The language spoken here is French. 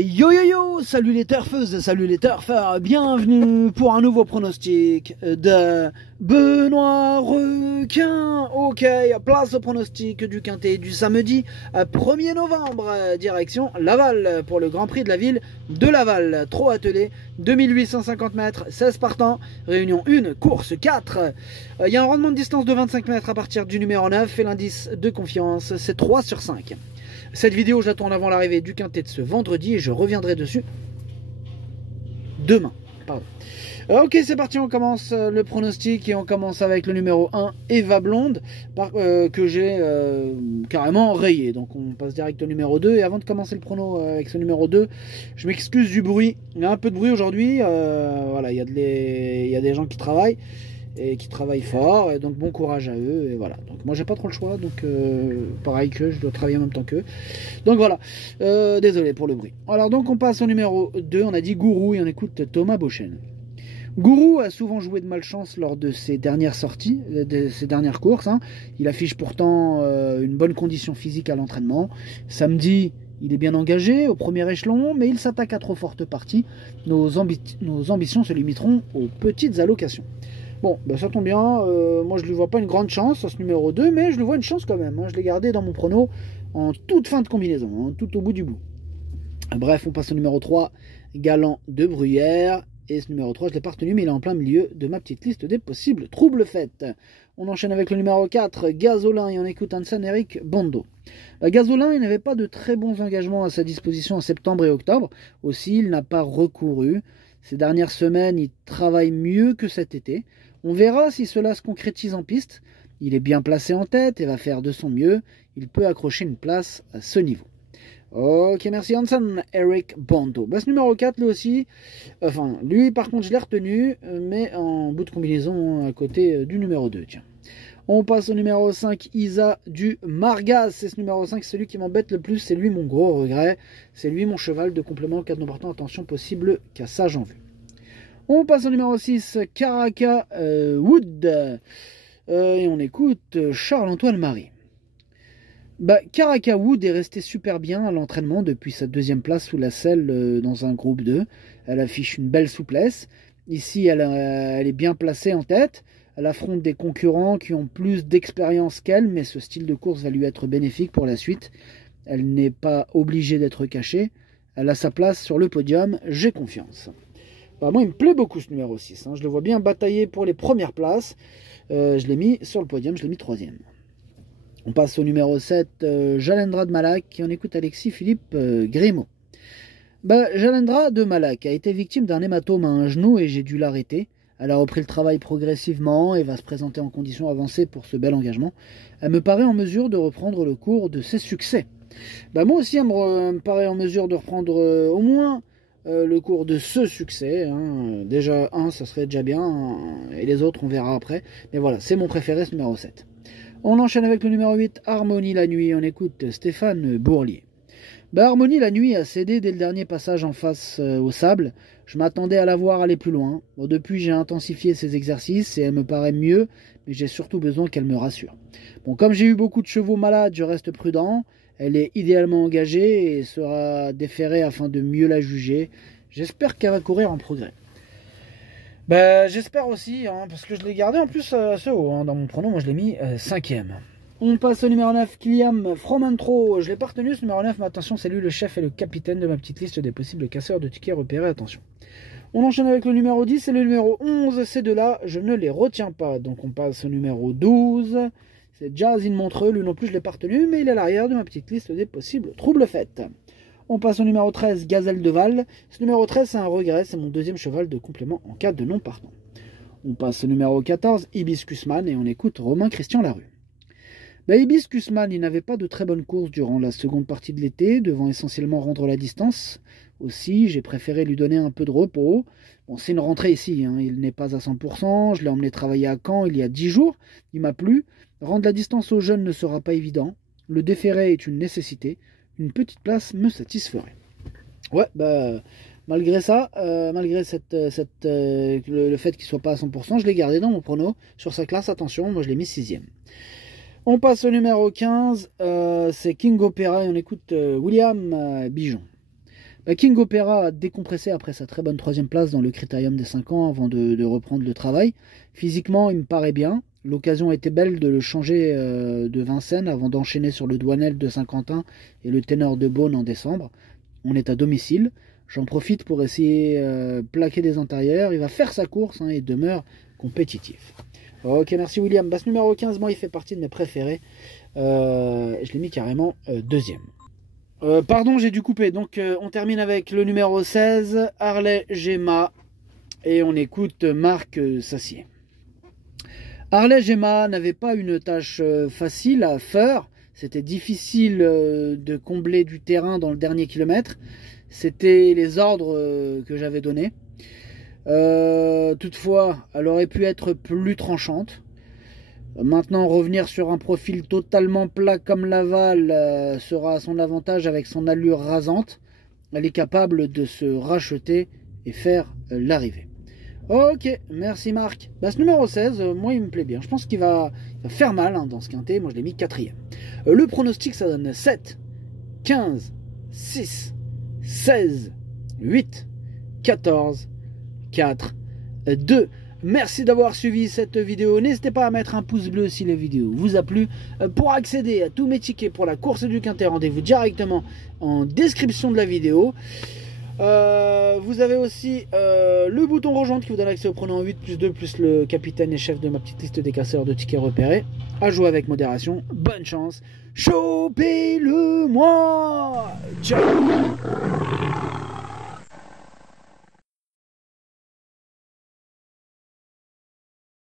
Et yo yo yo, salut les turfeuses, salut les turfeurs, bienvenue pour un nouveau pronostic de Benoît Requin. Ok, place au pronostic du quintet du samedi 1er novembre, direction Laval pour le Grand Prix de la ville de Laval. Trot attelé, 2850 mètres, 16 partants, réunion 1, course 4. Il y a un rendement de distance de 25 mètres à partir du numéro 9 et l'indice de confiance c'est 3 sur 5. Cette vidéo, je la tourne avant l'arrivée du quintet de ce vendredi et je reviendrai dessus demain. Pardon. Ok, c'est parti, on commence le pronostic et on commence avec le numéro 1, Eva Blonde, que j'ai carrément rayé. Donc on passe direct au numéro 2 et avant de commencer le prono avec ce numéro 2, je m'excuse du bruit. Il y a un peu de bruit aujourd'hui, voilà, il y a des gens qui travaillent. Et qui travaillent fort, et donc bon courage à eux, et voilà. Donc moi j'ai pas trop le choix, donc pareil que je dois travailler en même temps qu'eux. Donc voilà, désolé pour le bruit. Alors donc on passe au numéro 2, on a dit Gourou, et on écoute Thomas Beauchesne. Gourou a souvent joué de malchance lors de ses dernières sorties, de ses dernières courses. Hein. Il affiche pourtant une bonne condition physique à l'entraînement. Samedi, il est bien engagé au premier échelon, mais il s'attaque à trop fortes parties. Nos ambitions se limiteront aux petites allocations. Bon, ben ça tombe bien, moi je ne lui vois pas une grande chance à ce numéro 2, mais je lui vois une chance quand même. Hein. Je l'ai gardé dans mon prono en toute fin de combinaison, hein, tout au bout du bout. Bref, on passe au numéro 3, Galant de Bruyère. Et ce numéro 3, je ne l'ai pas retenu, mais il est en plein milieu de ma petite liste des possibles troubles faits. On enchaîne avec le numéro 4, Gazolin, et on écoute Hansen Eric Bondo. Gazolin, il n'avait pas de très bons engagements à sa disposition en septembre et octobre. Aussi, il n'a pas recouru. Ces dernières semaines, il travaille mieux que cet été. On verra si cela se concrétise en piste. Il est bien placé en tête et va faire de son mieux. Il peut accrocher une place à ce niveau. Ok, merci Hansen, Eric Bondo. Ce numéro 4, lui aussi, enfin, lui par contre je l'ai retenu, mais en bout de combinaison à côté du numéro 2. Tiens. On passe au numéro 5, Isa du Margaz. C'est ce numéro 5, celui qui m'embête le plus, c'est lui mon gros regret. C'est lui mon cheval de complément, 4 non partant, attention possible qu'à ça j'en veux. On passe au numéro 6, Caraca Wood. Et on écoute Charles-Antoine Marie. Caraca Wood est resté super bien à l'entraînement depuis sa deuxième place sous la selle dans un groupe 2. Elle affiche une belle souplesse. Ici, elle est bien placée en tête. Elle affronte des concurrents qui ont plus d'expérience qu'elle, mais ce style de course va lui être bénéfique pour la suite. Elle n'est pas obligée d'être cachée. Elle a sa place sur le podium. J'ai confiance. Moi, il me plaît beaucoup ce numéro 6. Hein. Je le vois bien batailler pour les premières places. Je l'ai mis sur le podium, je l'ai mis 3e. On passe au numéro 7, Jalendra de Malak, et on écoute Alexis Philippe Grimaud. Jalendra de Malak a été victime d'un hématome à un genou et j'ai dû l'arrêter. Elle a repris le travail progressivement et va se présenter en conditions avancées pour ce bel engagement. Elle me paraît en mesure de reprendre le cours de ses succès. Moi aussi, elle me paraît en mesure de reprendre au moins le cours de ce succès. Hein. Déjà, ça serait déjà bien, hein, et les autres, on verra après. Mais voilà, c'est mon préféré, ce numéro 7. On enchaîne avec le numéro 8, Harmonie la nuit. On écoute Stéphane Bourlier. Harmonie la nuit a cédé dès le dernier passage en face au sable. Je m'attendais à la voir aller plus loin. Depuis, j'ai intensifié ses exercices et elle me paraît mieux, mais j'ai surtout besoin qu'elle me rassure. Comme j'ai eu beaucoup de chevaux malades, je reste prudent. Elle est idéalement engagée et sera déférée afin de mieux la juger. J'espère qu'elle va courir en progrès. J'espère aussi, hein, parce que je l'ai gardé en plus assez haut. Hein, dans mon pronom, moi je l'ai mis 5e. On passe au numéro 9, Kylian Fromantro. Je l'ai pas retenu ce numéro 9, mais attention, c'est lui le chef et le capitaine de ma petite liste des possibles casseurs de tickets repérés. Attention. On enchaîne avec le numéro 10 et le numéro 11. Ces deux-là, je ne les retiens pas. Donc on passe au numéro 12. C'est Jazz in Montreux. Lui non plus, je ne l'ai pas retenu, mais il est à l'arrière de ma petite liste des possibles troubles faits. On passe au numéro 13, Gazelle de Val. Ce numéro 13, c'est un regret. C'est mon deuxième cheval de complément en cas de non partant. On passe au numéro 14, Hibiscusman, et on écoute Romain Christian Larue. Hibiscusman, il n'avait pas de très bonne course durant la seconde partie de l'été, devant essentiellement rendre la distance. Aussi, j'ai préféré lui donner un peu de repos. C'est une rentrée ici, hein. Il n'est pas à 100%. Je l'ai emmené travailler à Caen il y a 10 jours. Il m'a plu. Rendre la distance aux jeunes ne sera pas évident. Le déférer est une nécessité. Une petite place me satisferait. Ouais, malgré ça, malgré le fait qu'il ne soit pas à 100%, je l'ai gardé dans mon prono. Sur sa classe, attention, moi je l'ai mis 6e. On passe au numéro 15, c'est King Opera et on écoute William Bijon. King Opera a décompressé après sa très bonne 3e place dans le critérium des 5 ans avant de reprendre le travail. Physiquement, il me paraît bien. L'occasion était belle de le changer de Vincennes avant d'enchaîner sur le Douanel de Saint-Quentin et le Ténor de Beaune en décembre. On est à domicile. J'en profite pour essayer plaquer des antérieurs. Il va faire sa course et demeure compétitif. Ok, merci William. Basse numéro 15, moi il fait partie de mes préférés. Je l'ai mis carrément 2e. Pardon, j'ai dû couper. Donc on termine avec le numéro 16, Harley Gemma. Et on écoute Marc Sassier. Harley Gemma n'avait pas une tâche facile à faire. C'était difficile de combler du terrain dans le dernier kilomètre. C'était les ordres que j'avais donnés. Toutefois, elle aurait pu être plus tranchante. Maintenant, revenir sur un profil totalement plat comme Laval sera à son avantage avec son allure rasante. Elle est capable de se racheter et faire l'arrivée. Ok, merci Marc. Ce numéro 16, moi il me plaît bien. Je pense qu'il va faire mal dans ce quintet. Moi je l'ai mis 4e. Le pronostic, ça donne 7, 15, 6, 16, 8, 14, 4, 2. Merci d'avoir suivi cette vidéo. N'hésitez pas à mettre un pouce bleu si la vidéo vous a plu. Pour accéder à tous mes tickets pour la course du quintet, rendez-vous directement en description de la vidéo. Vous avez aussi le bouton rejoindre qui vous donne accès au pronom 8 plus 2 plus le capitaine et chef de ma petite liste des casseurs de tickets repérés. À jouer avec modération. Bonne chance. Chopez-le moi. Ciao.